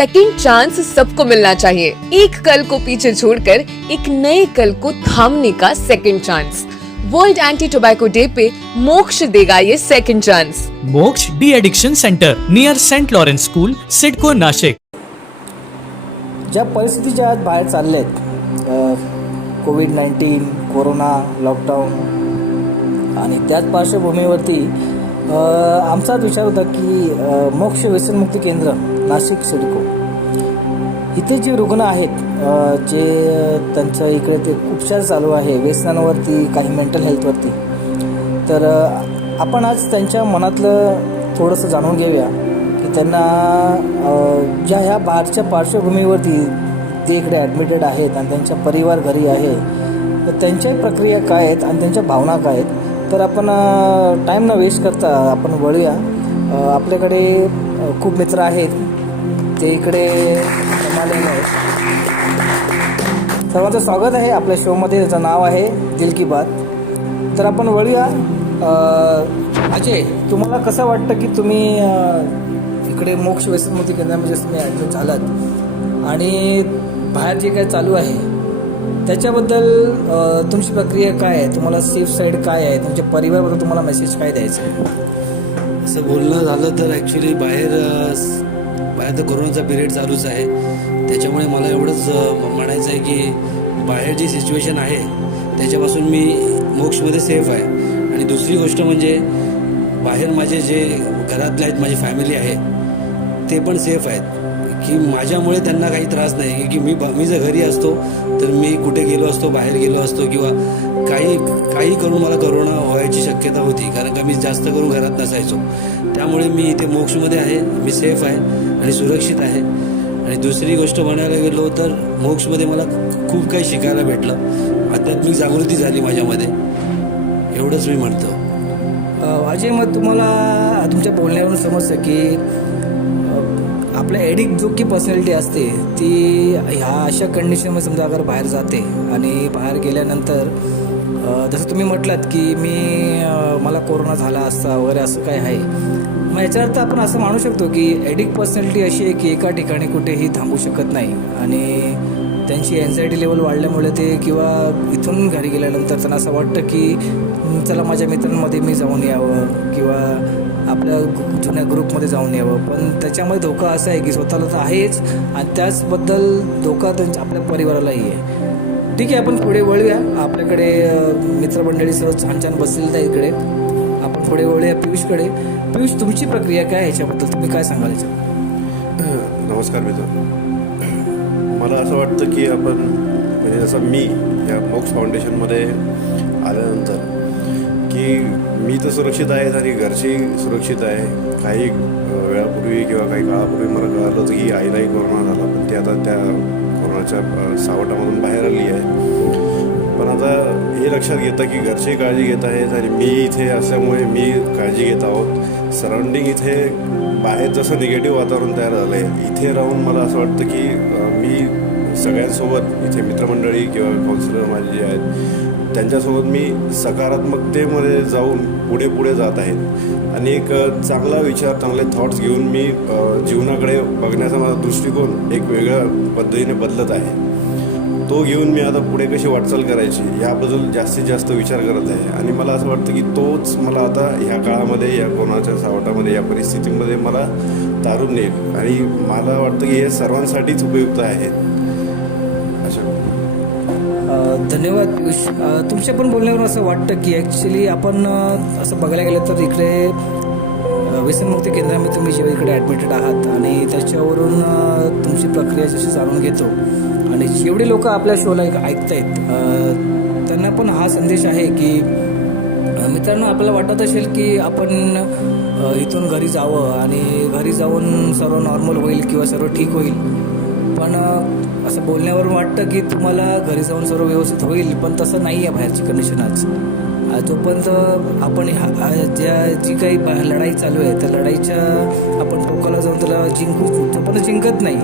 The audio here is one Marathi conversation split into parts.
सेकंड चांस सबको मिलना चाहिए। एक कल को पीछे छोड़कर एक नए कल को थामने का second chance. World anti tobacco day पे मोक्ष देगा ये second chance. Moksha de addiction centre near saint Lawrence school, CIDCO, Nashik. ज्या परिस्थितीच्या आज बाहेर चालले आहेत, कोविड-19, कोरोना, लॉकडाऊन आणि त्याच पार्श्वभूमीवरती आमचाच विचार होता की मोक्ष व्यसनमुक्ती केंद्र नाशिक सिडको इथे जे रुग्ण आहेत, जे त्यांचं इकडे ते उपचार चालू आहे व्यसनांवरती, काही मेंटल हेल्थवरती, तर आपण आज त्यांच्या मनातलं थोडंसं जाणून घेऊया की त्यांना ज्या ह्या बाहेरच्या पार्श्वभूमीवरती ते इकडे ॲडमिटेड आहेत आणि त्यांचा परिवार घरी आहे, तर त्यांच्या प्रक्रिया काय आहेत आणि त्यांच्या भावना काय आहेत. तर आपण टाईम न वेस्ट करता आपण वळूया. आपल्याकडे खूप मित्र आहेत, ते इकडे जमालेले आहेत. सर्वांचं स्वागत आहे आपल्या शोमध्ये. त्याचं नाव आहे दिल की बात. तर आपण वळूया. अजय, तुम्हाला कसं वाटतं की तुम्ही इकडे मोक्ष व्यसनमुक्ती केंद्रामध्ये तुम्ही ॲडमिट झालात आणि बाहेर जे काय चालू आहे त्याच्याबद्दल तुमची प्रक्रिया काय आहे? तुम्हाला सेफ साईड काय आहे? तुमच्या परिवाराबद्दल तुम्हाला मेसेज काय द्यायचं आहे? असं बोलणं झालं तर ॲक्च्युली बाहेर तर कोरोनाचा पिरियड चालूच आहे. त्याच्यामुळे मला एवढंच म्हणायचं आहे की बाहेर जी सिच्युएशन आहे त्याच्यापासून मी मोक्षमध्ये सेफ आहे. आणि दुसरी गोष्ट म्हणजे बाहेर माझे जे घरातले आहेत, माझी फॅमिली आहे, ते पण सेफ आहेत की माझ्यामुळे त्यांना काही त्रास नाही. की मी जर घरी असतो तर मी कुठे गेलो असतो, बाहेर गेलो असतो किंवा काही करून मला कोरोना व्हायची शक्यता होती, कारण का मी जास्त करून घरात नसायचो. त्यामुळे मी इथे मोक्षमध्ये आहे, मी सेफ आहे आणि सुरक्षित आहे. आणि दुसरी गोष्ट म्हणायला गेलो तर मोक्षमध्ये मला खूप काही शिकायला भेटलं. आध्यात्मिक जागृती झाली माझ्यामध्ये, एवढंच मी म्हणतो. अजय, मग तुम्हाला तुमच्या बोलण्यावरून समजतं की आपल्या एडिक्ट जो की पर्सनॅलिटी असते ती ह्या अशा कंडिशनमध्ये समजा अगर बाहेर जाते आणि बाहेर गेल्यानंतर जसं तुम्ही म्हटलात की मला कोरोना झाला असता वगैरे असं काय आहे, मग याच्या अर्थ आपण असं म्हणू शकतो की एडिक्ट पर्सनॅलिटी अशी आहे की एका ठिकाणी कुठेही थांबू शकत नाही आणि त्यांची एन्झायटी लेवल वाढल्यामुळे ते किंवा इथून घरी गेल्यानंतर त्यांना असं वाटतं की चला माझ्या मित्रांमध्ये मी जाऊन यावं किंवा आपल्या जुन्या ग्रुपमध्ये जाऊन यावं. पण त्याच्यामध्ये धोका असा आहे की स्वतःला तर आहेच आणि त्याचबद्दल धोका आपल्या परिवारालाही आहे. ठीक आहे, आपण पुढे वळूया. आपल्याकडे मित्रमंडळी सर्व छान छान बसलेलं आहे इकडे. आपण पुढे वळूया पियुषकडे. पियुष, तुमची प्रक्रिया काय आहे ह्याच्याबद्दल? तुम्ही काय सांगाल याच्याबद्दल? नमस्कार मित्र. मला असं वाटतं की आपण म्हणजे जसं मी या मोक्ष फाउंडेशनमध्ये आल्यानंतर की मी तर सुरक्षित आहे आणि घरची सुरक्षित आहे. काही वेळापूर्वी किंवा काही काळापूर्वी मला कळालं होतं की आईलाही कोरोना झाला, पण ती आता त्या कोरोनाच्या सावटामधून बाहेर आली आहे. पण आता हे लक्षात घेतं की घरची काळजी घेत आहेत आणि मी इथे असल्यामुळे मी काळजी घेत आहोत. सराउंडिंग इथे बाहेर जसं निगेटिव्ह वातावरण तयार झालं आहे, इथे राहून मला असं वाटतं की मी सगळ्यांसोबत इथे मित्रमंडळी किंवा काउन्सिलर माझे जे आहेत त्यांच्यासोबत मी सकारात्मकतेमध्ये जाऊन पुढे जात आहेत आणि एक चांगला विचार, चांगले थॉट्स घेऊन मी जीवनाकडे बघण्याचा माझा दृष्टिकोन एक वेगळ्या पद्धतीने बदलत आहे. तो घेऊन मी आता पुढे कशी वाटचाल करायची याबद्दल जास्तीत जास्त विचार करत आहे. आणि मला असं वाटतं की तोच मला आता ह्या काळामध्ये, या कोरोनाच्या सावटामध्ये, या परिस्थितीमध्ये मला तारून नेईल आणि मला वाटतं की हे सर्वांसाठीच उपयुक्त आहे. धन्यवाद पियुष. तुमच्या पण बोलण्यावरून असं वाटतं की ॲक्च्युली आपण असं बघायला गेलं तर इकडे व्यसनमुक्ती केंद्रामध्ये तुम्ही जेव्हा इकडे ॲडमिटेड आहात आणि त्याच्यावरून तुमची प्रक्रिया जशी जाणून घेतो आणि जेवढे लोक आपल्या शोला ऐकत आहेत त्यांना पण हा संदेश आहे की मित्रांनो, आपल्याला वाटत असेल की आपण इथून घरी जावं आणि घरी जाऊन सर्व नॉर्मल होईल किंवा सर्व ठीक होईल, पण असं बोलण्यावरून वाटतं की तुम्हाला घरी जाऊन सर्व व्यवस्थित होईल, पण तसं नाही आहे बाहेरची कंडिशन आज. जोपर्यंत आपण जी काही लढाई चालू आहे त्या लढाईच्या आपण टोकाला जाऊन त्याला जोपर्यंत जिंकत नाही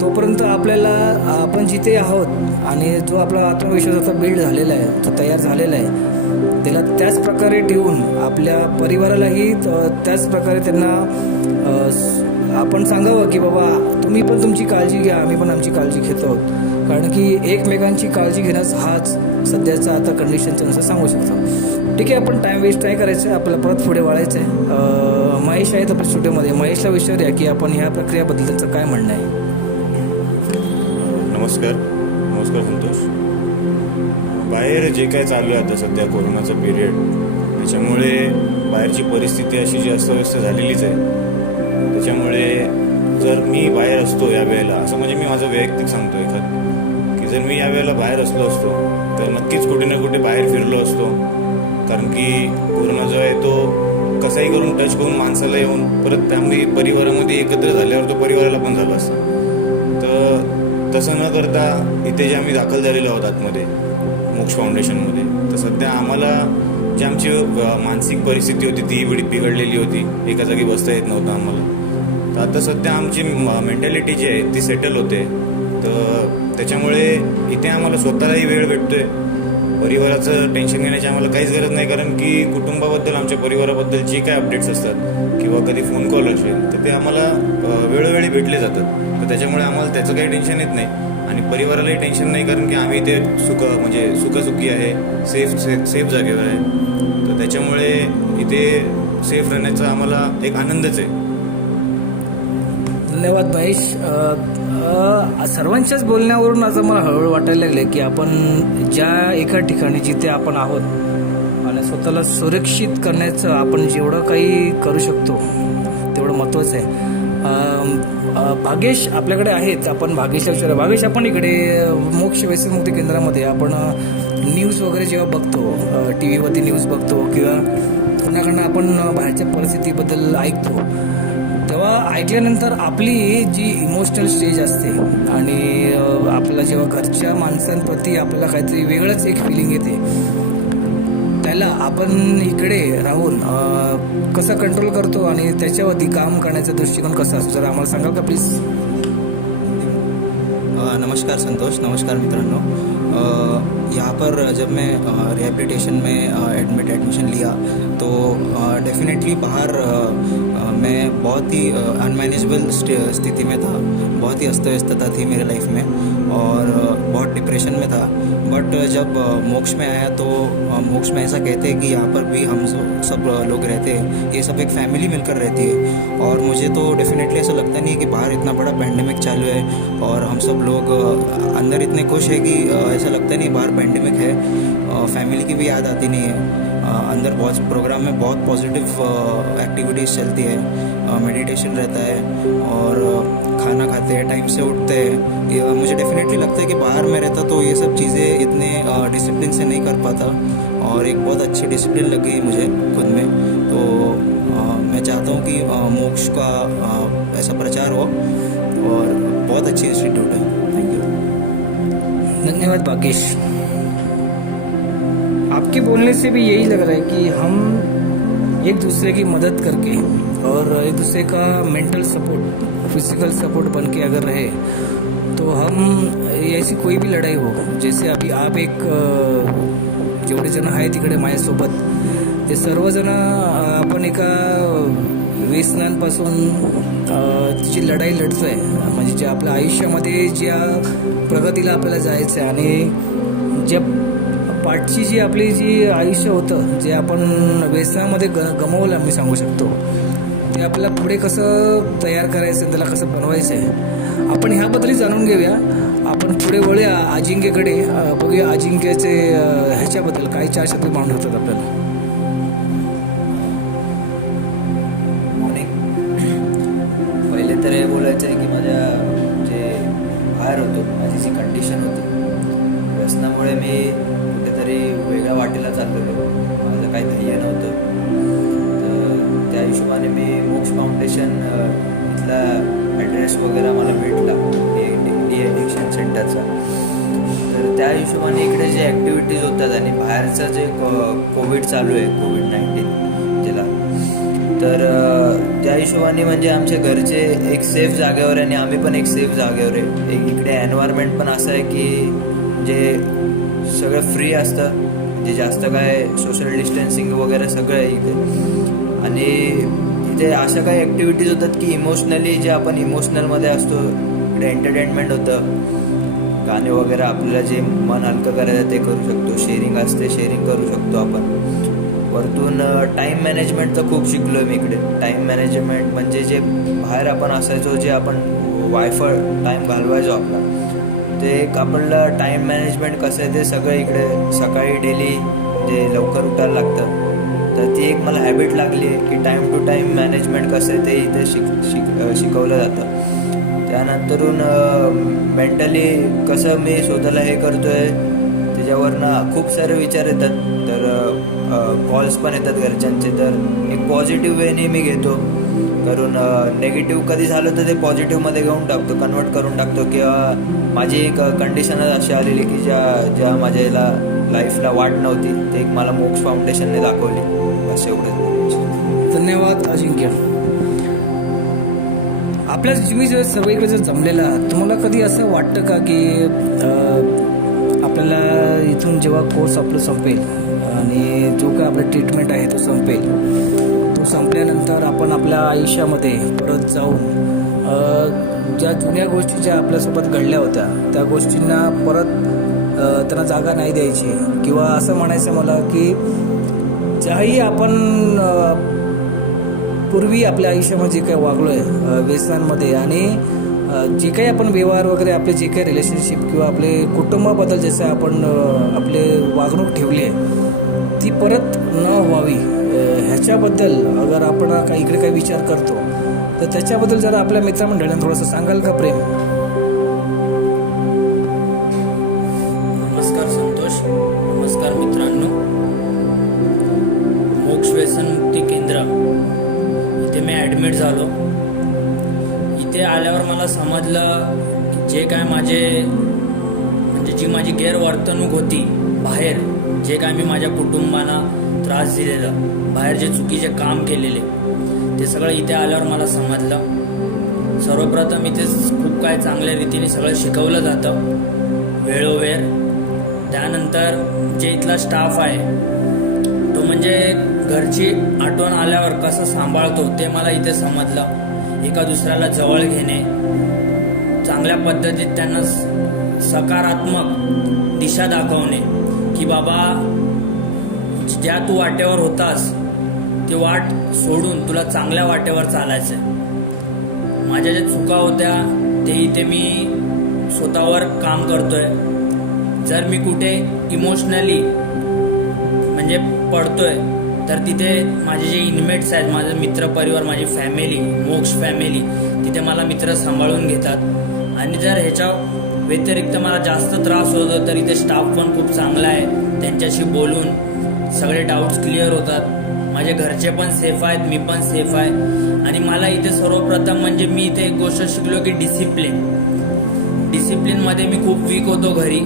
तोपर्यंत आपल्याला आपण जिथे आहोत आणि जो आपला आत्मविश्वास आता बिल्ड झालेला आहे, जो तयार झालेला आहे, त्याला त्याच प्रकारे ठेवून आपल्या परिवारालाही त्याच प्रकारे त्यांना आपण सांगावं की बाबा तुम्ही पण तुमची काळजी घ्या, आम्ही पण आमची काळजी घेत आहोत. कारण की एकमेकांची काळजी घेणंच हाच सध्याचा आता कंडिशनच्या नुसार सांगू शकतो. ठीक आहे, आपण टाईम वेस्ट नाही करायचं आहे, आपल्याला परत पुढे वाढायचं आहे. महेश आहेत आपल्या स्टुडिओमध्ये. महेशला विचारूया की आपण ह्या प्रक्रियाबद्दल त्यांचं काय म्हणणं आहे. नमस्कार संतोष. बाहेर जे काय चालू आहे आता सध्या कोरोनाचा पिरियड, त्याच्यामुळे बाहेरची परिस्थिती अशी जी अस्तव्यस्त झालेलीच आहे. त्याच्यामुळे जर मी बाहेर असतो या वेळेला, असं म्हणजे मी माझं वैयक्तिक सांगतो की जर मी या वेळेला बाहेर असलो असतो तर नक्कीच कुठे ना कुठे बाहेर फिरलो असतो. कारण की कोरोना जो आहे तो कसाही करून टच करून माणसाला येऊन परत त्यामुळे परिवारामध्ये एकत्र झाल्यावर तो परिवाराला पण झाला असता. तर तसं न करता इथे जे आम्ही दाखल झालेलो आहोत आतमध्ये मोक्ष फाउंडेशनमध्ये, तर सध्या आम्हाला जी आमची मानसिक परिस्थिती होती ती एवढी बिघडलेली होती, एका जागी बसता येत नव्हतं आम्हाला. तर आता सध्या आमची मेंटॅलिटी जी आहे ती सेटल होते. तर त्याच्यामुळे इथे आम्हाला स्वतःलाही वेळ भेटतोय. परिवाराचं टेन्शन घेण्याची आम्हाला काहीच गरज नाही, कारण की कुटुंबाबद्दल, आमच्या परिवाराबद्दल जे काय अपडेट्स असतात किंवा कधी फोन कॉल असेल तर ते आम्हाला वेळोवेळी भेटले जातात. तर त्याच्यामुळे आम्हाला त्याचं काही टेन्शन येत नाही आणि परिवारालाही टेन्शन नाही, कारण की आम्ही इथे सुखसुखी आहे, सेफ जागेवर आहे. तर त्याच्यामुळे इथे सेफ राहण्याचा आम्हाला एक आनंदच आहे. धन्यवाद महेश. सर्वांच्याच बोलण्यावरून असं मला हळूहळू वाटायला लागले की आपण ज्या एका ठिकाणी जिथे आपण आहोत आणि स्वतःला सुरक्षित करण्याचं आपण जेवढं काही करू शकतो तेवढं महत्त्वाचं आहे. भागेश आपल्याकडे आहेत, आपण भागेशला विचारूया. भागेश, आपण इकडे मोक्ष व्यसनमुक्ती केंद्रामध्ये आपण न्यूज वगैरे जेव्हा बघतो, टी व्हीवरती न्यूज बघतो किंवा कोणाकडनं आपण बाहेरच्या परिस्थितीबद्दल ऐकतो, तेव्हा ऐकल्यानंतर आपली जी इमोशनल स्टेज असते आणि आपल्याला जेव्हा घरच्या माणसांप्रती आपल्याला काहीतरी वेगळंच एक फिलिंग येते, त्याला आपण इकडे राहून कसं कंट्रोल करतो आणि त्याच्यावरती काम करण्याचा दृष्टिकोन कसा असतो, जरा आम्हाला सांगाल का प्लीज. नमस्कार संतोष, नमस्कार मित्रांनो. यहाँ पर जब मैं रिहेबिलिटेशन में एडमिशन लिया तो डेफिनेटली बाहर मैं बहुत ही अनमैनेजेबल स्थिति में था. बहुत ही अस्त व्यस्तता थी मेरे लाइफ में और बहुत डिप्रेशन में था. बट जब मोक्ष में आया तो मोक्ष में ऐसा कहते हैं कि यहाँ पर भी हम सब लोग रहते हैं, ये सब एक फैमिली मिलकर रहती है. और मुझे तो डेफिनेटली ऐसा लगता नहीं है कि बाहर इतना बड़ा पैंडेमिक चालू है और हम सब लोग अंदर इतने खुश है कि ऐसा लगता नहीं बाहर पैंडेमिक है. फैमिली की भी याद आती नहीं है. अंदर बहुत प्रोग्राम में बहुत पॉजिटिव एक्टिविटीज़ चलती है, मेडिटेशन रहता है और खाना खाते हैं, टाइम से उठते हैं. मुझे डेफिनेटली लगता है कि बाहर में रहता तो ये सब चीज़ें इतने डिसिप्लिन से नहीं कर पाता और एक बहुत अच्छी डिसिप्लिन लग गई मुझे खुद में. तो मैं चाहता हूँ कि मोक्ष का ऐसा प्रचार हो और बहुत अच्छी इंस्टीट्यूट है. Thank you. धन्यवाद भागेश. आपके बोलने से भी यही लग रहा है कि हम एक दूसरे की मदद करके और एक दूसरे का मेंटल सपोर्ट, फिजिकल सपोर्ट बन के अगर रहे तो हम ऐसी कोई भी लढाई हो, जैसे अभी आप एक जेवढे जण आहेत तिकडे माझ्यासोबत, ते सर्वजण आपण एका व्यसनांपासून जी लढाई लढतोय, म्हणजे जे आपल्या आयुष्यामध्ये ज्या प्रगतीला आपल्याला जायचं आहे आणि ज्या पाठची जी आपली जी आयुष्य होतं, जे आपण व्यसनामध्ये गमावलं मी सांगू शकतो, ते आपल्याला पुढे कसं तयार करायचं, त्याला कसं बनवायचं आहे, आपण ह्याबद्दल जाणून घेऊया. आपण पुढे वळूया अजिंक्यकडे, बघूया अजिंक्यचे ह्याच्याबद्दल काही 4 शब्द मांडून होतात आपल्याला. पहिले तर हे बोलायचं आहे की माझ्या जे बाहेर होतो, माझी जी कंडिशन होती व्यसनामुळे, मी कुठेतरी वेगळ्या वाटेला चाललेलो, माझं काही ध्येय नव्हतं. तर त्या हिशोबाने मी मोक्ष फाउंडेशन इथला ॲड्रेस वगैरे मला भेटला डी ॲडिक्शन सेंटरचा. तर त्या हिशोबाने इकडे जे ॲक्टिव्हिटीज होतात आणि बाहेरचं जे कोविड चालू आहे, कोविड-19 ज्याला, तर त्या हिशोबाने म्हणजे आमच्या घरचे एक सेफ जागेवर आहे आणि आम्ही पण एक सेफ जागेवर आहे. एक इकडे एन्व्हायरमेंट पण असं आहे की जे सगळं फ्री असतं, म्हणजे जास्त काय सोशल डिस्टन्सिंग वगैरे सगळं आहे इथे. आणि इथे अशा काही ॲक्टिव्हिटीज होतात की इमोशनली जे आपण इमोशनलमध्ये असतो इकडे एंटरटेनमेंट होतं, गाणे वगैरे आपल्याला जे मन हलकं करायचं ते करू शकतो, शेअरिंग असते शेअरिंग करू शकतो आपण. वरतून टाईम मॅनेजमेंटचं खूप शिकलो आहे मी इकडे. टाईम मॅनेजमेंट म्हणजे जे बाहेर आपण असायचो, जे आपण वायफळ टाईम घालवायचो आपला, ते एक आपल्याला टाईम मॅनेजमेंट कसं आहे ते सगळं इकडे सकाळी डेली जे लवकर उठायला लागतं, तर ती एक मला हॅबिट लागली आहे की टाईम टू टाईम मॅनेजमेंट कसं आहे ते इथे शिकवलं जातं. त्यानंतरून मेंटली कसं मी स्वतःला हे करतो आहे त्याच्यावरनं खूप सारे विचार येतात, तर कॉल्स पण येतात घरच्यांचे, तर एक पॉझिटिव्ह वेने मी घेतो. कारण नेगेटिव्ह कधी झालं तर ते पॉझिटिव्हमध्ये घेऊन टाकतो, कन्वर्ट करून टाकतो. किंवा माझी एक कंडिशनच अशी आलेली की ज्या माझ्या लाईफला वाट नव्हती, ते एक मला मोक्ष फाउंडेशनने दाखवली. बस एवढंच. धन्यवाद अजिंक्य. आपल्या तुम्ही जर सर्वांकडे जर जमलेला आहात, तुम्हाला कधी असं वाटतं का की आपल्याला इथून जेव्हा कोर्स आपलं संपेल आणि जो काय आपलं ट्रीटमेंट आहे तो संपेल, तो संपल्यानंतर आपण आपल्या आयुष्यामध्ये परत जाऊन ज्या जुन्या गोष्टी ज्या आपल्यासोबत घडल्या होत्या त्या गोष्टींना परत त्यांना जागा नाही द्यायची, किंवा असं म्हणायचं मला की ज्याही आपण पूर्वी आपल्या आयुष्यामध्ये जे काही वागलो आहे व्यसनांमध्ये, आणि जे काही आपण व्यवहार वगैरे आपले जे काही रिलेशनशिप किंवा आपले कुटुंबाबद्दल जसं आपण आपले वागणूक ठेवली आहे ती परत न व्हावी, ह्याच्याबद्दल अगर आपण इकडे काही विचार करतो तर त्याच्याबद्दल जरा आपल्या मित्रमंडळींना थोडंसं सांगाल का प्रेम? नमस्कार संतोष. नमस्कार मित्रांनो. मोक्ष व्यसनमुक्ती केंद्र इथे मी ॲडमिट झालो. इथे आल्यावर मला समजलं की जे काय म्हणजे जी माझी गैरवर्तणूक होती बाहेर, जे काय मी माझ्या कुटुंबांना त्रास दिलेला, बाहेर जे चुकीचे काम केलेले, ते सगळं इथे आल्यावर मला समजलं. सर्वप्रथम इथे खूप काय चांगल्या रीतीने सगळं शिकवलं जातं वेळोवेळ. त्यानंतर जे इथला स्टाफ आहे तो म्हणजे घरची आठवण आल्यावर कसं सांभाळतो ते मला इथे समजलं. एका दुसऱ्याला जवळ घेणे, चांगल्या पद्धतीत त्यांना सकारात्मक दिशा दाखवणे की बाबा ज्या तू वाटेवर होतास ती वाट सोडून तुला चांगल्या वाटेवर चालायचं आहे. माझ्या ज्या चुका होत्या ते इथे मी स्वतःवर काम करतोय. जर मी कुठे इमोशनली म्हणजे पडतोय तर तिथे माझे जे इनमेट्स आहेत, माझे मित्रपरिवार, माझी फॅमिली, मोक्ष फॅमिली, तिथे मला मित्र सांभाळून घेतात. आणि जर ह्याच्या व्यतिरिक्त मला जास्त त्रास होतो तर इथे स्टाफ पण खूप चांगला आहे, त्यांच्याशी बोलून सगळे डाऊट्स क्लिअर होतात. माझे घरचे पण सेफ आहेत, मी पण सेफ आहे. आणि मला इथे सर्वप्रथम म्हणजे मी इथे एक गोष्ट शिकलो की डिसिप्लिनमध्ये मी खूप वीक होतो घरी.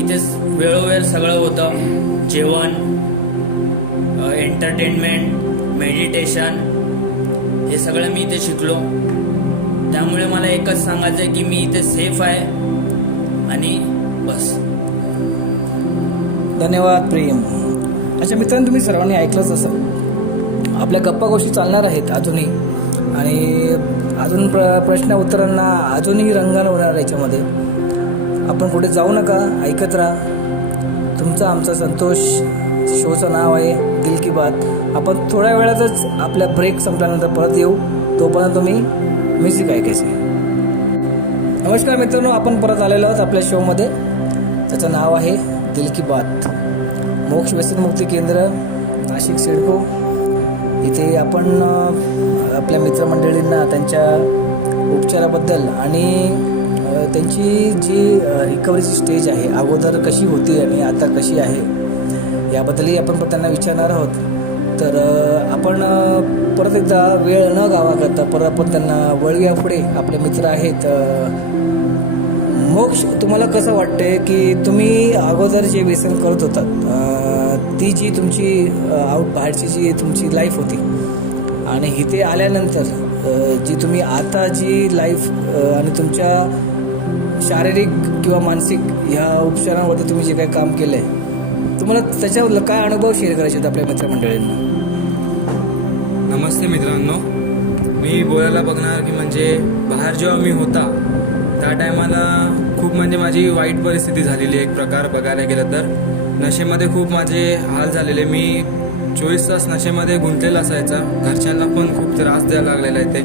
इथे वेळोवेळ सगळं होतं, जेवण, एंटरटेनमेंट, मेडिटेशन, हे सगळं मी इथे शिकलो. त्यामुळे मला एकच सांगायचं आहे की मी इथे सेफ आहे आणि बस. धन्यवाद प्रेम. अच्छा मित्रांनो, तुम्ही सर्वांनी ऐकलंच असं आपल्या गप्पा गोष्टी चालणार आहेत अजूनही, आणि अजून प्रश्न उत्तरांना अजूनही रंगानं होणार याच्यामध्ये. आपण कुठे जाऊ नका, ऐकत राहा. तुमचा आमचा संतोष. शोचं नाव आहे दिल की बात. आपण थोड्या वेळातच आपल्या ब्रेक संपल्यानंतर परत येऊ, तोपर्यंत तुम्ही म्युझिक ऐकायचे. नमस्कार मित्रांनो, आपण परत आलेलो आहोत आपल्या शोमध्ये. त्याचं नाव आहे दिल की बात. मोक्ष व्यसनमुक्ती केंद्र, नाशिक सिडको. इथे आपण आपल्या मित्रमंडळींना त्यांच्या उपचाराबद्दल आणि त्यांची जी रिकव्हरीची स्टेज आहे, अगोदर कशी होती आणि आता कशी आहे, याबद्दलही आपण त्यांना विचारणार आहोत. तर आपण परत एकदा वेळ न गावा करता परत आपण त्यांना वळूया पुढे. आपले मित्र आहेत. मोक्ष, तुम्हाला कसं वाटतंय की तुम्ही अगोदर जे व्यसन करत होतात ती जी तुमची बाहेरची जी तुमची लाईफ होती आणि इथे आल्यानंतर जी तुम्ही आता जी लाईफ आणि तुमच्या शारीरिक किंवा मानसिक ह्या उपचारांमध्ये तुम्ही जे काही काम केलं आहे, तुम्हाला त्याच्याबद्दल काय अनुभव शेअर करायचे आहेत आपल्या मित्रमंडळींना? नमस्ते मित्रांनो. मी बोलायला बघणार की म्हणजे बाहेर जेव्हा मी होता त्या टायमाला खूप म्हणजे माझी वाईट परिस्थिती झालेली एक प्रकार बघायला गेलं तर. नशेमध्ये खूप माझे हाल झालेले. मी 24 तास नशेमध्ये गुंतलेला असायचा. घरच्यांना पण खूप त्रास द्यायला लागलेला आहे ते.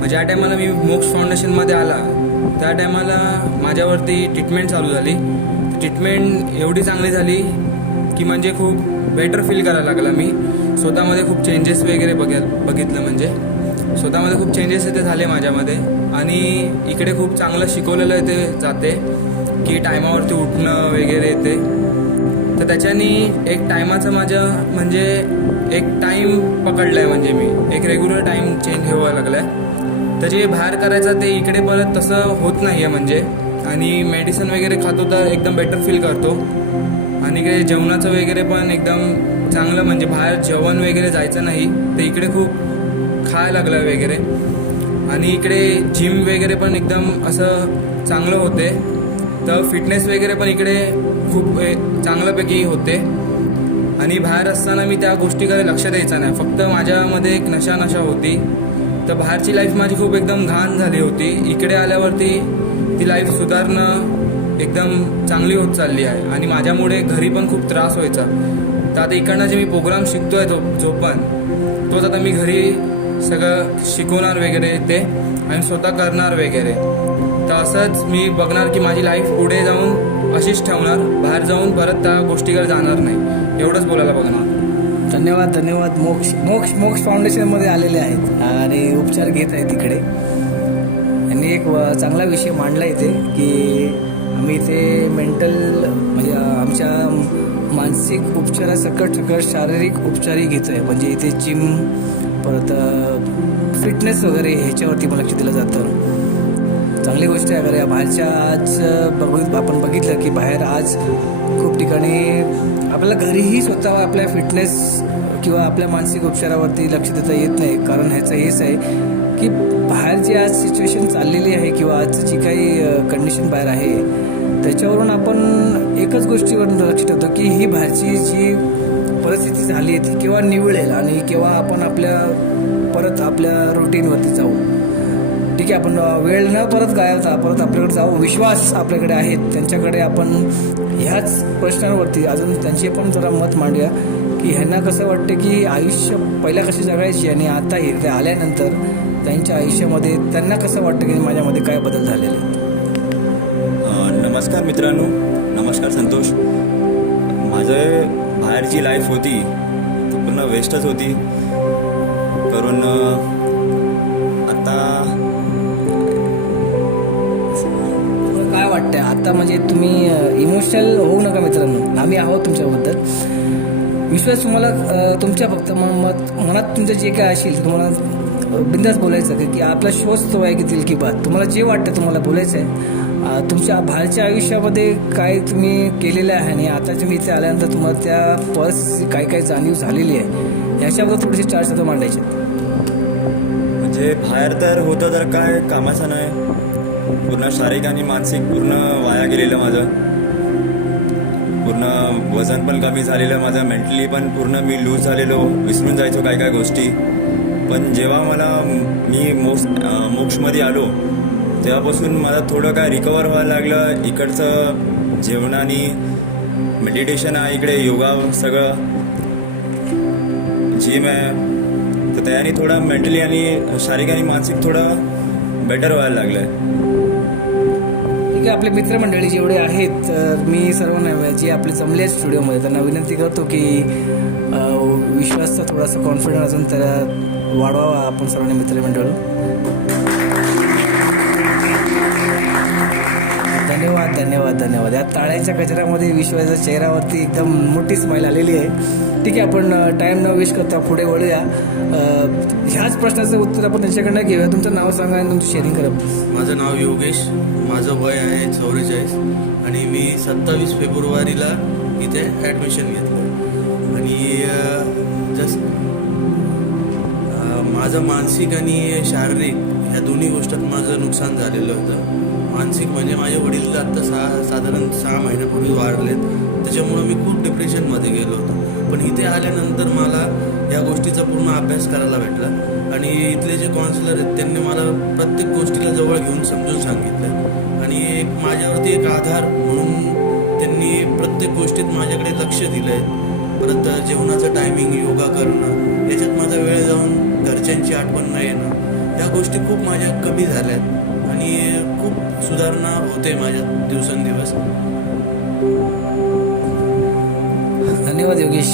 मग ज्या टायमाला मी मोक्ष फाउंडेशनमध्ये आला त्या टायमाला माझ्यावरती ट्रीटमेंट चालू झाली. ट्रीटमेंट एवढी चांगली झाली की म्हणजे खूप बेटर फील करायला लागला. मी स्वतःमध्ये खूप चेंजेस वगैरे बघितलं. म्हणजे स्वतःमध्ये खूप चेंजेस इथे झाले माझ्यामध्ये. आणि इकडे खूप चांगलं शिकवलेलं इथे जाते की टायमावरती उठणं वगैरे येते. तर त्याच्यानी एक टायमाचं माझं म्हणजे एक टाईम पकडलं आहे. म्हणजे मी एक रेग्युलर टाईम चेंज व्हायला लागला आहे. तर जे बाहेर करायचं ते इकडे परत तसं होत नाही आहे म्हणजे. आणि मेडिसिन वगैरे खातो तर एकदम बेटर फील करतो. आणि इकडे जेवणाचं वगैरे पण एकदम चांगलं म्हणजे बाहेर जेवण वगैरे जायचं नाही ते इकडे खूप खायला लागलं वगैरे. आणि इकडे जिम वगैरे पण एकदम असं चांगलं होते. तर फिटनेस वगैरे पण इकडे खूप चांगल्यापैकी होते. आणि बाहेर असताना मी त्या गोष्टीकडे लक्ष द्यायचं नाही. फक्त माझ्यामध्ये एक नशा होती. तर बाहेरची लाईफ माझी खूप एकदम घाण झाली होती. इकडे आल्यावरती ती लाईफ सुधारणं एकदम चांगली होत चालली आहे. आणि माझ्यामुळे घरी पण खूप त्रास व्हायचा. तर आता इकडनं जे मी प्रोग्राम शिकतोय जो पण तोच आता मी घरी सगळं शिकवणार वगैरे ते आणि स्वतः करणार वगैरे. तर असंच मी बघणार की माझी लाईफ पुढे जाऊन अशीच ठेवणार. बाहेर जाऊन परत त्या गोष्टीकडे जाणार नाही. एवढंच बोलायला बघणार. धन्यवाद. मोक्ष फाउंडेशनमध्ये आलेले आहेत आणि उपचार घेत आहेत तिकडे. यांनी एक चांगला विषय मांडला इथे की आम्ही इथे मेंटल म्हणजे आमच्या मानसिक उपचारासकट शारीरिक उपचारही घेतो आहे. म्हणजे इथे जिम परत फिटनेस वगैरे ह्याच्यावरती पण लक्ष दिलं जातं. चांगली गोष्ट आहे. अगर बाहेरच्या आज आपण बघितलं की बाहेर आज खूप ठिकाणी आपल्याला घरीही स्वतः आपल्या फिटनेस किंवा आपल्या मानसिक उपचारावरती लक्ष देता येत नाही. कारण ह्याचं हेच आहे की बाहेर जी आज सिच्युएशन चाललेली आहे किंवा आजची जी काही कंडिशन बाहेर आहे त्याच्यावरून आपण एकच गोष्टीवरून लक्ष ठेवतो की ही बाहेरची जी परिस्थिती झाली आहे ती केव्हा निवळेल आणि केव्हा आपण परत आपल्या रुटीनवरती जाऊ. ठीक आहे, आपण वेळ न परत गायवता परत आपल्याकडे जाऊ. विश्वास आपल्याकडे आहेत त्यांच्याकडे. आपण ह्याच प्रश्नांवरती अजून त्यांचे पण जरा मत मांडूया की ह्यांना कसं वाटतं की आयुष्य पहिल्या कशी जगायची आणि आता इथे आल्यानंतर त्यांच्या आयुष्यामध्ये त्यांना कसं वाटतं की माझ्यामध्ये काय बदल झालेले. नमस्कार मित्रांनो. नमस्कार संतोष. माझं बाहेरची लाईफ होती ती पूर्ण वेस्टच होती. करून आता काय वाटतंय आता म्हणजे तुम्ही इमोशनल होऊ नका मित्रांनो. आम्ही आहोत तुमच्याबद्दल. विश्वास तुम्हाला तुमच्या फक्त मनात तुमचं जे काय असेल तुम्हाला बिंदास बोलायचं की आपला श्वास तो ऐकतील की बात तुम्हाला जे वाटतं तुम्हाला बोलायचं आहे. तुमच्या बाहेरच्या आयुष्यामध्ये काय तुम्ही केलेलं आहे आणि आता तुम्ही इथे आल्यानंतर तुम्हाला त्या परिस्थिती काय जाणीव झालेली आहे याच्याबद्दल थोडीशी चार शब्द मांडायचे. म्हणजे बाहेर तर होतं तर काय कामाचं नाही. पूर्ण शारीरिक आणि मानसिक पूर्ण वाया गेलेलं माझं. पूर्ण वजन पण कमी झालेलं माझं. मेंटली पण पूर्ण मी लूज झालेलो. विसरून जायचो काय गोष्टी. पण जेव्हा मी मोक्षमध्ये आलो तेव्हापासून मला थोडं काय रिकवर व्हायला लागलं. इकडचं जेवणाने मेडिटेशन आहे, इकडे योगा सगळं जिम आहे. तर त्याने थोडं मेंटली आणि शारीरिक आणि मानसिक थोडं बेटर व्हायला लागलं आहे. ठीक आहे, आपले मित्रमंडळी जेवढे आहेत मी सर्वांना जे आपले जमले आहेत स्टुडिओमध्ये त्यांना विनंती करतो की विश्वासचा थोडासा कॉन्फिडन्स अजून त्याला वाढवावा आपण सर्वांनी मित्रमंडळ. धन्यवाद. या टाळ्यांच्या कचऱ्यामध्ये विश्वाच्या चेहऱ्यावरती एकदम मोठी स्माईल आलेली आहे. ठीक आहे, आपण टाईम न वेस्ट करता पुढे वळूया. ह्याच प्रश्नाचं उत्तर आपण त्यांच्याकडनं घेऊया. तुमचं नाव सांगा आणि तुमची शेअरिंग करा. माझं नाव योगेश. माझं वय आहे 44 आणि मी 27 फेब्रुवारीला इथे ॲडमिशन घेतलं. आणि माझं मानसिक आणि शारीरिक ह्या दोन्ही गोष्टीत माझं नुकसान झालेलं होतं. मानसिक म्हणजे माझे वडील आत्ता साधारण 6 महिन्यापूर्वी वारलेत. त्याच्यामुळं मी खूप डिप्रेशनमध्ये गेलो होतो. पण इथे आल्यानंतर मला या गोष्टीचा पूर्ण अभ्यास करायला भेटला आणि इथले जे काउन्सिलर आहेत त्यांनी मला प्रत्येक गोष्टीला जवळ घेऊन समजून सांगितलं आणि माझ्यावरती एक आधार म्हणून त्यांनी प्रत्येक गोष्टीत माझ्याकडे लक्ष दिलं आहे. परत जेवणाचं टायमिंग, योगा करणं, याच्यात माझा वेळ जाऊन घरच्यांची आठवण न येणं, या गोष्टी खूप माझ्या कमी झाल्यात आणि खूप सुधारणा होते माझ्या दिवसेंदिवस. धन्यवाद योगेश.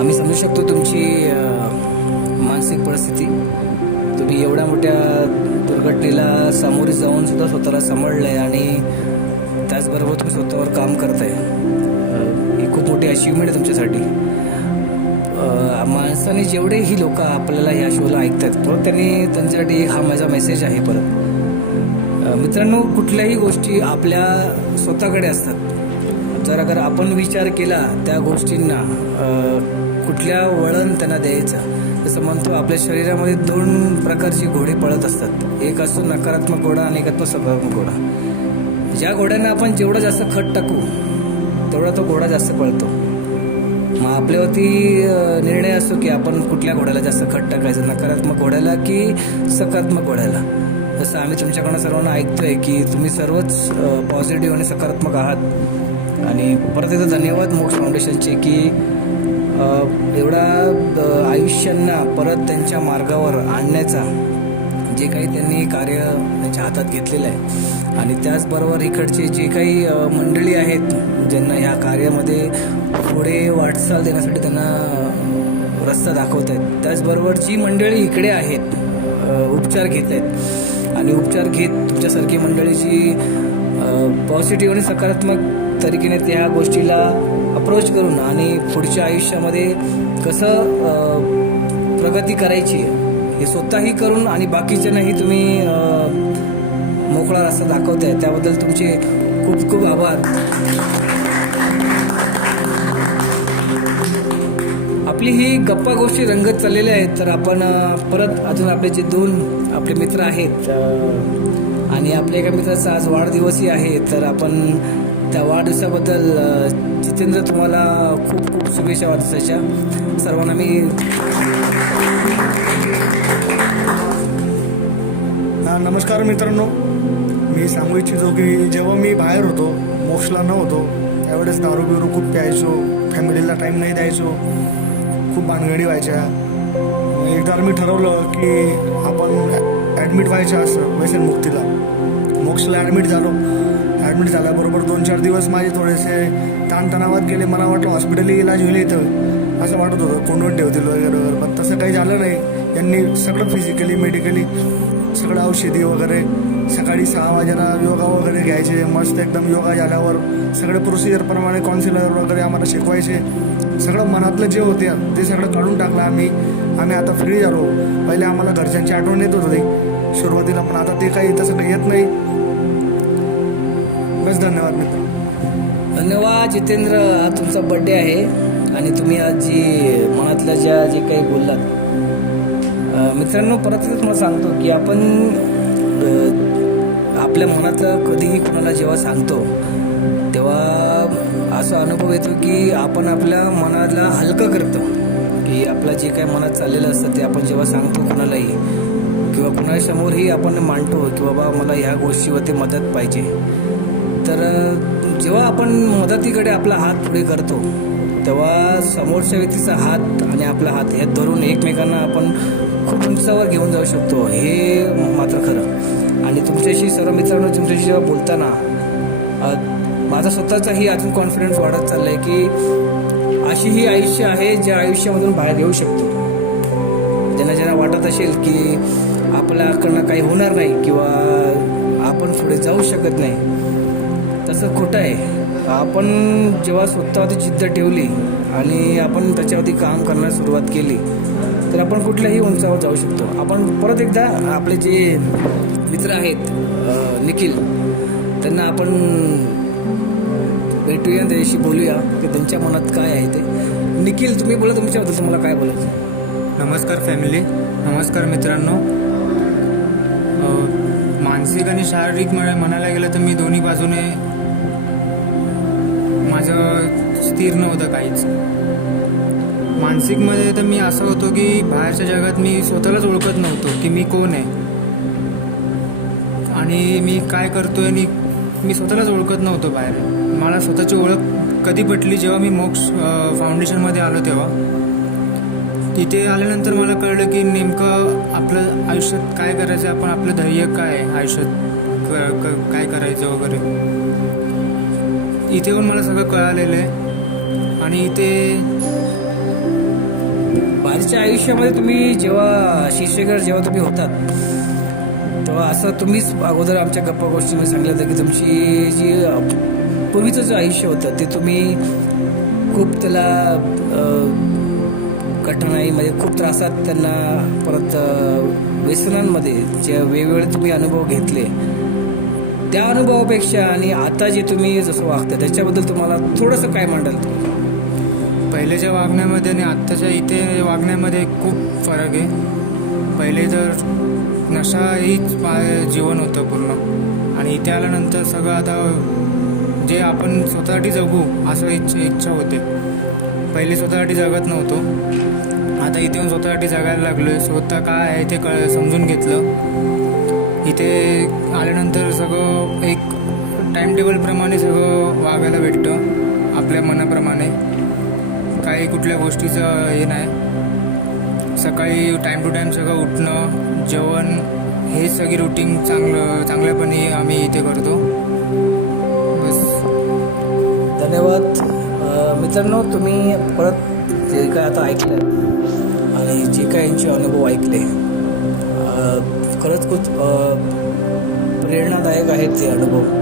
आम्ही समजू शकतो तुमची मानसिक परिस्थिती. तुम्ही एवढ्या मोठ्या दुर्घटनेला सामोरे जाऊन सुद्धा स्वतःला सांभाळलं आहे आणि त्याचबरोबर तुम्ही स्वतःवर काम करताय. ही खूप मोठी अचिव्हमेंट आहे तुमच्यासाठी. माणसाने जेवढे ही लोक आपल्याला ह्या शोला ऐकतात परत त्यांनी त्यांच्यासाठी हा माझा मेसेज आहे. परत मित्रांनो, कुठल्याही गोष्टी आपल्या स्वतःकडे असतात. जर अगर आपण विचार केला त्या गोष्टींना कुठल्या वळण त्यांना द्यायचं. जसं म्हणतो आपल्या शरीरामध्ये 2 प्रकारची घोडे पळत असतात. एक असतो नकारात्मक घोडा आणि एक असतो सकारात्मक घोडा. ज्या घोड्यांना आपण जेवढं जास्त खत टाकू तेवढा तो घोडा जास्त पळतो. मग आपल्यावरती निर्णय असतो की आपण कुठल्या घोड्याला जास्त खत टाकायचं, नकारात्मक घोड्याला की सकारात्मक घोड्याला. जसं आम्ही तुमच्याकडनं सर्वांना ऐकतोय की तुम्ही सर्वच पॉझिटिव्ह आणि सकारात्मक आहात. आणि परत एकदा धन्यवाद मोक्ष फाउंडेशनचे की एवढा आयुष्यांना परत त्यांच्या मार्गावर आणण्याचा जे काही त्यांनी कार्य त्यांच्या हातात घेतलेलं आहे. आणि त्याचबरोबर इकडचे जे काही मंडळी आहेत ज्यांना ह्या कार्यामध्ये पुढे वाटचाल देण्यासाठी त्यांना रस्ता दाखवत आहेत. त्याचबरोबर जी मंडळी इकडे आहेत उपचार घेत आहेत आणि उपचार घेत तुमच्यासारखी मंडळी जी पॉझिटिव्ह आणि सकारात्मक तरीकेने त्या गोष्टीला अप्रोच करून आणि पुढच्या आयुष्यामध्ये कसं प्रगती करायची हे स्वतःही करून आणि बाकीच्यांनाही तुम्ही मोकळा रस्ता दाखवताय त्याबद्दल तुमचे खूप खूप आभार. आपली ही गप्पा गोष्टी रंगत चाललेल्या आहेत. तर आपण परत अजून आपले जे 2 आपले मित्र आहेत आणि आपल्या एका मित्राचा आज वाढदिवसही आहे. तर आपण त्या वाढदिवसाबद्दल जितेंद्र तुम्हाला खूप खूप शुभेच्छा वाढदिवसाच्या. सर्वांना मी नमस्कार मित्रांनो. मी सांगू इच्छितो की जेव्हा मी बाहेर होतो, मोक्षला नव्हतो, त्यावेळेस दारू बिरू खूप प्यायचो, फॅमिलीला टाईम नाही द्यायचो, खूप भानगडी व्हायच्या. एकदा मी ठरवलं की आपण ॲडमिट व्हायचं असं व्यसनमुक्तीला. मोक्षला ॲडमिट झालो. ॲडमिट झाल्याबरोबर 2-4 दिवस माझे थोडेसे ताणतणावात गेले. मला वाटलं हॉस्पिटली इलाज होईल इथं असं वाटत होतं, कोंडून ठेवतील वगैरे वगैरे. पण तसं काही झालं नाही. यांनी सगळं फिजिकली मेडिकली सगळं औषधी वगैरे सकाळी 6 वाजेला योगा वगैरे घ्यायचे. मस्त एकदम योगा झाल्यावर सगळे प्रोसिजरप्रमाणे काउन्सिलर वगैरे आम्हाला शिकवायचे. सगळं मनातलं जे होते ते सगळं काढून टाकलं आम्ही आता फ्री झालो. पहिले आम्हाला घरच्यांची आठवण येत होती सुरुवातीला, पण आता ते काही तसं काही येत नाही. बस धन्यवाद मित्र. धन्यवाद जितेंद्र. आज तुमचा बड्डे आहे आणि तुम्ही आज जी मनातल्या जे काही बोललात मित्रांनो, परत मला सांगतो की आपण आपल्या मनातलं कधीही कोणाला जेव्हा सांगतो तेव्हा असा अनुभव येतो की आपण आपल्या मनाला हलकं करतो. की आपलं जे काही मनात चाललेलं असतं ते आपण जेव्हा सांगतो कोणालाही किंवा कुणासमोरही आपण मांडतो की बाबा मला ह्या गोष्टीवरती मदत पाहिजे. तर जेव्हा आपण मदतीकडे आपला हात पुढे करतो तेव्हा समोरच्या व्यक्तीचा हात आणि आपला हात ह्यात धरून एकमेकांना आपण खूप उंचावर घेऊन जाऊ शकतो. हे मात्र खरं. आणि तुमच्याशी सर्व मित्रांनो, तुमच्याशी जेव्हा बोलताना माझा स्वतःचाही अजून कॉन्फिडन्स वाढत चालला आहे की अशी ही आयुष्य आहे ज्या आयुष्यामधून बाहेर येऊ शकतो. ज्यांना वाटत असेल की आपल्याकडनं काही होणार नाही किंवा आपण पुढे जाऊ शकत नाही, तसं खोटं आहे. आपण जेव्हा स्वतःवरती जिद्द ठेवली आणि आपण त्याच्यावरती काम करण्यास सुरुवात केली तर आपण कुठल्याही उंचावर जाऊ शकतो. आपण परत एकदा आपले जे मित्र आहेत निखिल, त्यांना आपण भेटूया, त्याच्याशी बोलूया की त्यांच्या मनात काय आहे ते. निखिल, तुम्ही बोला तुमच्याबद्दल, तुम्हाला काय बोलायचं. नमस्कार फॅमिली, नमस्कार मित्रांनो. मानसिक आणि शारीरिक म्हणायला गेलं तर मी दोन्ही बाजूने माझं स्थिर नव्हतं काहीच. मानसिकमध्ये तर मी असं होतो की बाहेरच्या जगात मी स्वतःलाच ओळखत नव्हतो की मी कोण आहे आणि मी काय करतोय आणि मी स्वतःलाच ओळखत नव्हतो बाहेर. मला स्वतःची ओळख कधी पटली जेव्हा मी मोक्ष फाउंडेशनमध्ये आलो तेव्हा. तिथे आल्यानंतर मला कळलं की नेमकं आपलं आयुष्यात काय करायचं, आपण आपलं ध्येय काय आहे आयुष्यात, काय करायचं वगैरे. इथे पण मला सगळं कळालेलं आहे. आणि इथे बाहेरच्या आयुष्यामध्ये तुम्ही जेव्हा शिक्षेकर जेव्हा तुम्ही होतात तेव्हा असं तुम्हीच अगोदर आमच्या गप्पा गोष्टीमध्ये सांगितलं होतं की तुमची जी पूर्वीचं जे आयुष्य होतं ते तुम्ही खूप त्याला कठीणाईमध्ये खूप त्रासात त्यांना परत व्यसनांमध्ये जे वेगवेगळे तुम्ही अनुभव घेतले त्या अनुभवापेक्षा आणि आता जे तुम्ही जसं वागता त्याच्याबद्दल तुम्हाला थोडंसं काय मांडाल तुम्ही? पहिलेच्या वागण्यामध्ये आणि आत्ताच्या इथे वागण्यामध्ये खूप फरक आहे. पहिले तर नशा हीच जीवन होतं पूर्ण आणि इथे आल्यानंतर सगळं आता जे आपण स्वतःसाठी जगू असं इच्छा होते. पहिले स्वतःसाठी जगत नव्हतो, आता इथे येऊन स्वतःसाठी जगायला लागलो आहे. स्वतः काय आहे ते समजून घेतलं. इथे आल्यानंतर सगळं एक टाईम टेबलप्रमाणे सगळं वागायला भेटतं आपल्या मनाप्रमाणे. काही कुठल्या गोष्टीचं हे नाही. सकाळी टाईम टू टाईम सगळं उठणं, जेवण हे सगळी रुटीन चांगल्यापणे आम्ही इथे करतो. बस. धन्यवाद. मित्रांनो, तुम्ही परत जे काय आता ऐकलं आणि जे काय यांचे अनुभव ऐकले खरंच खूप प्रेरणादायक आहेत ते अनुभव.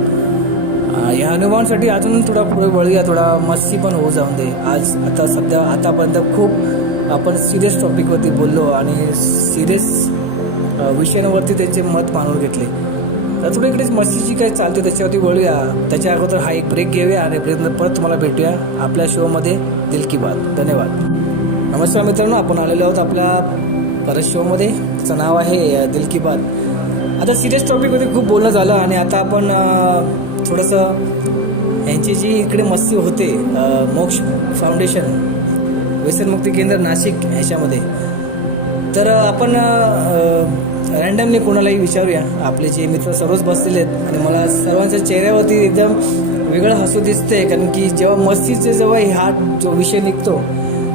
या अनुभवांसाठी अजून थोडा पुढे वळूया, थोडा मस्ती पण होऊ जाऊन दे. आज आता सध्या आतापर्यंत खूप आपण सिरियस टॉपिकवरती बोललो आणि सिरियस विषयांवरती त्यांचे मत मानून घेतले. तर थोडं इकडेच मस्ती जी काही चालते त्याच्यावरती वळूया. त्याच्या अगोदर हा एक ब्रेक घेऊया आणि ब्रेकनंतर परत तुम्हाला भेटूया आपल्या शोमध्ये दिल की बात. धन्यवाद. नमस्कार मित्रांनो, आपण आलेलो आहोत आपल्या परत शोमध्ये. त्याचं नाव आहे दिल की बात. आता सिरियस टॉपिकवरती खूप बोलणं झालं आणि आता आपण थोडंसं यांची जी इकडे मस्ती होते मोक्ष फाउंडेशन व्यसनमुक्ती केंद्र नाशिक ह्याच्यामध्ये, तर आपण रँडमली कोणालाही विचारूया. आपले जे मित्र सर्वच बसलेले आहेत आणि मला सर्वांच्या चेहऱ्यावरती एकदम वेगळं हसू दिसतंय, कारण की जेव्हा मस्तीचे जेव्हा हा जो विषय निघतो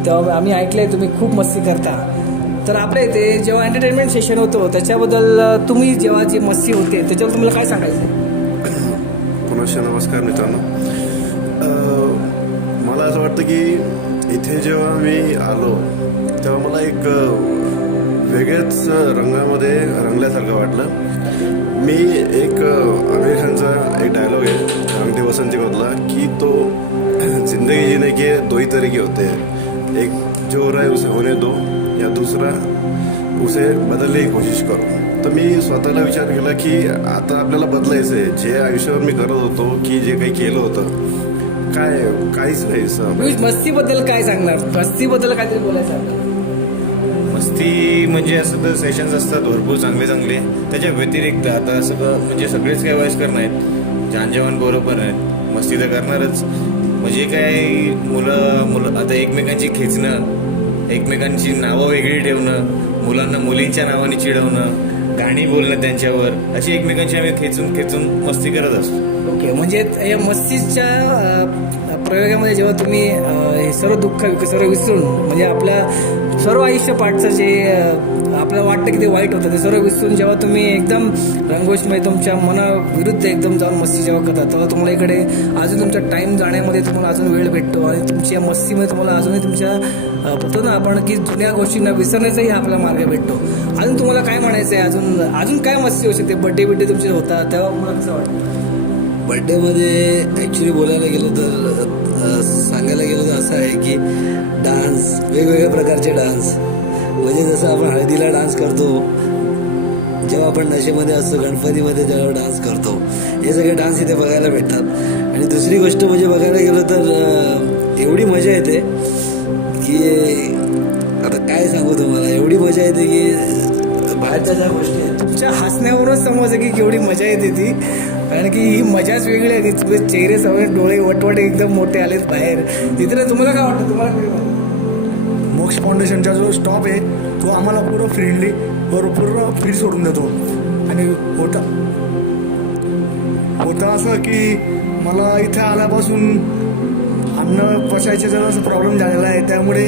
तेव्हा आम्ही ऐकलंय तुम्ही खूप मस्ती करता. तर आपल्या इथे जेव्हा एंटरटेनमेंट सेशन होतो त्याच्याबद्दल तुम्ही जेव्हा जी मस्ती होते त्याच्यावर तुम्हाला काय सांगायचं? पुनश्च नमस्कार मित्रांनो. मला असं वाटतं की इथे जेव्हा मी आलो तेव्हा मला एक वेगळ्याच रंगामध्ये रंगल्यासारखं वाटलं. मी एक आमिर खानचा एक डायलॉग आहे रंग दे बसंतीमधला की तो जिंदगी जीने के दो ही तरीके होते हैं, एक जो हो रहा है उसे होने दो या दूसरा उसे बदलने की कोशिश करो. तर मी स्वतःला विचार केला की आता आपल्याला बदलायचं आहे. जे आयुष्यावर मी करत होतो की जे काही केलं होतं काहीच नाही. मस्तीबद्दल काय सांगणार? मस्तीबद्दल काहीतरी बोलायचं? मस्ती म्हणजे असं तर सेशन्स असतात भरपूर चांगले चांगले. त्याच्या व्यतिरिक्त आता सगळं म्हणजे सगळेच काही वयस्कर नाहीत, जानजेवण बरोबर आहेत, मस्ती तर करणारच. म्हणजे काय मुलं आता एकमेकांची खेचणं, एकमेकांची नावं वेगळी ठेवणं, मुलांना मुलींच्या नावाने चिडवणं, गाणी बोलणं त्यांच्यावर, अशी एकमेकांची आम्ही खेचून मस्ती करत असतो. ओके. म्हणजे या मस्तीच्या प्रयोगामध्ये जेव्हा तुम्ही हे सर्व दुःख सर्व विसरून म्हणजे आपल्या सर्व आयुष्य पाठचं जे आपल्याला वाटतं की ते वाईट होतं ते सर्व विसरून जेव्हा तुम्ही एकदम रंगोषमय तुमच्या मनाविरुद्ध एकदम जाऊन मस्ती जेव्हा करता तेव्हा तुम्हाला इकडे अजून तुमचा टाईम जाण्यामध्ये तुम्हाला अजून वेळ भेटतो आणि तुमच्या मस्तीमध्ये तुम्हाला अजूनही तुमच्या बोलतो ना आपण की जुन्या गोष्टींना विसरण्याचाही आपला मार्ग भेटतो. अजून तुम्हाला काय म्हणायचं आहे? अजून काय मस्ती होऊ शकते? बड्डे तुमचे होता तेव्हा मला कसं वाटतं? बड्डेमध्ये ॲक्च्युली बोलायला गेलं तर सांगायला गेलं तर असं आहे की डान्स, वेगवेगळ्या प्रकारचे डान्स, म्हणजे जसं आपण हळदीला डान्स करतो, जेव्हा आपण नशेमध्ये असतो गणपतीमध्ये जेव्हा डान्स करतो, हे सगळे डान्स इथे बघायला भेटतात. आणि दुसरी गोष्ट म्हणजे बघायला गेलं तर एवढी मजा येते की आता काय सांगू तुम्हाला, एवढी मजा येते की बाहेरच्या ज्या गोष्टी आहेत तुमच्या हसण्यावरूनच समजतं की केवढी मजा येते ती, कारण की ही मजाच वेगळी आहे. तुझे चेहरे सगळे डोळे वटवट एकदम मोठे आलेत बाहेर. तिथे तुम्हाला काय वाटतं? तुम्हाला मोक्ष फाउंडेशनचा जो स्टॉप आहे तो आम्हाला पूर्ण फ्रेंडली पूर्ण फ्री सोडून देतो. आणि होतं असं की मला इथे आल्यापासून अन्न पचायचे जरा प्रॉब्लेम झालेला आहे, त्यामुळे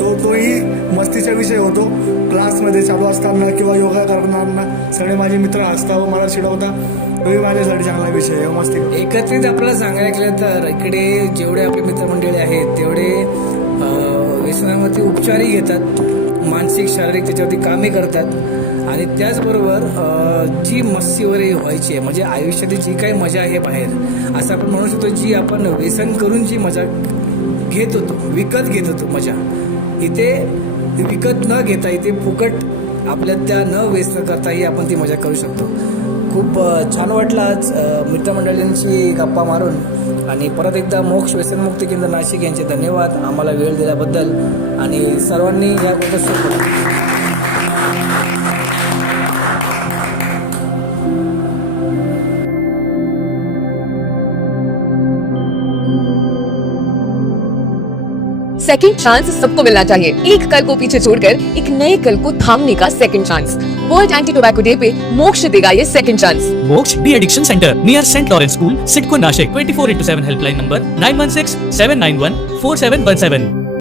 तोही मस्तीचा विषय होतो. क्लासमध्ये चालू असताना किंवा योगा करताना सगळे माझे मित्र हसता व मला चिडवता, तोही माझ्यासाठी चांगला विषय आहे मस्ती. एकत्रित आपल्याला सांगायला गेलं तर इकडे जेवढे आपले मित्रमंडळी आहेत तेवढे व्यसनावरती उपचारही घेतात, मानसिक शारीरिक त्याच्यावरती कामे करतात. आणि त्याचबरोबर जी मस्ती वगैरे व्हायची आहे म्हणजे आयुष्यातील जी काही मजा आहे बाहेर, असं आपण म्हणू शकतो जी आपण व्यसन करून जी मजा घेत होतो, विकत घेत होतो मजा, इथे विकत न घेता इथे फुकट आपल्या त्या न व्यसन करताही आपण ती मजा करू शकतो. खूप छान वाटलं आज मित्रमंडळींची गप्पा मारून. आणि परत एकदा मोक्ष व्यसनमुक्ती केंद्र नाशिक यांचे धन्यवाद आम्हाला वेळ दिल्याबद्दल आणि सर्वांनी या गोष्टी. सेकंड चांस सबको मिलना चाहिए. एक कल को पीछे छोड़कर एक नए कल को थामने का second chance. World anti tobacco day पे मोक्ष देगा ये second chance. Moksha de addiction centre near saint Lawrence school, CIDCO Nashik. 24/7 helpline number 9167914717.